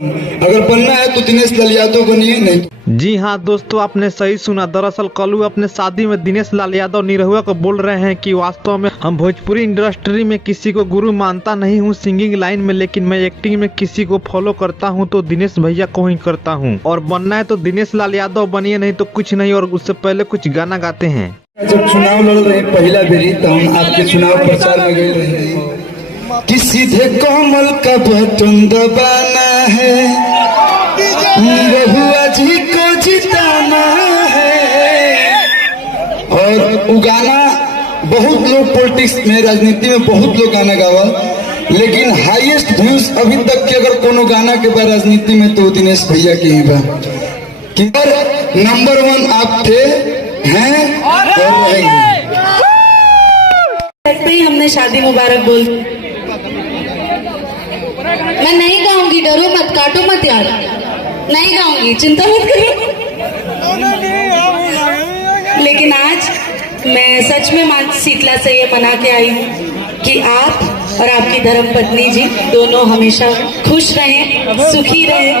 अगर बनना है तो दिनेश लाल यादव बनिए, नहीं। जी हाँ दोस्तों, आपने सही सुना। दरअसल कल्लू अपने शादी में दिनेश लाल यादव निरहुआ को बोल रहे हैं कि वास्तव में हम भोजपुरी इंडस्ट्री में किसी को गुरु मानता नहीं हूँ सिंगिंग लाइन में, लेकिन मैं एक्टिंग में किसी को फॉलो करता हूँ तो दिनेश भैया को ही करता हूँ। और बनना है तो दिनेश लाल यादव बनिए, नहीं तो कुछ नहीं। और उससे पहले कुछ गाना गाते हैं। जब चुनाव लड़ रहे पहला बेरी तो हम आपके चुनाव प्रचार में गए रहे कि सीधे कमल का बटन दबाना है, निरहुआ जी को जिताना है। और वो गाना बहुत लोग पॉलिटिक्स में, राजनीति में बहुत लोग गाना गावा, लेकिन हाईएस्ट व्यूज अभी तक के अगर कोनो गाना के बाद राजनीति में तो दिनेश भैया के ही बा। कि नंबर 1 आप थे, हैं और रहेंगे। ही हमने शादी मुबारक बोल। मैं नहीं गाऊंगी, डरो मत, काटो मत यार, नहीं गाऊंगी, चिंता मत करो। लेकिन आज मैं सच में मां शीतला से ये मना के आई हूँ कि आप और आपकी धर्मपत्नी जी दोनों हमेशा खुश रहें, सुखी रहें।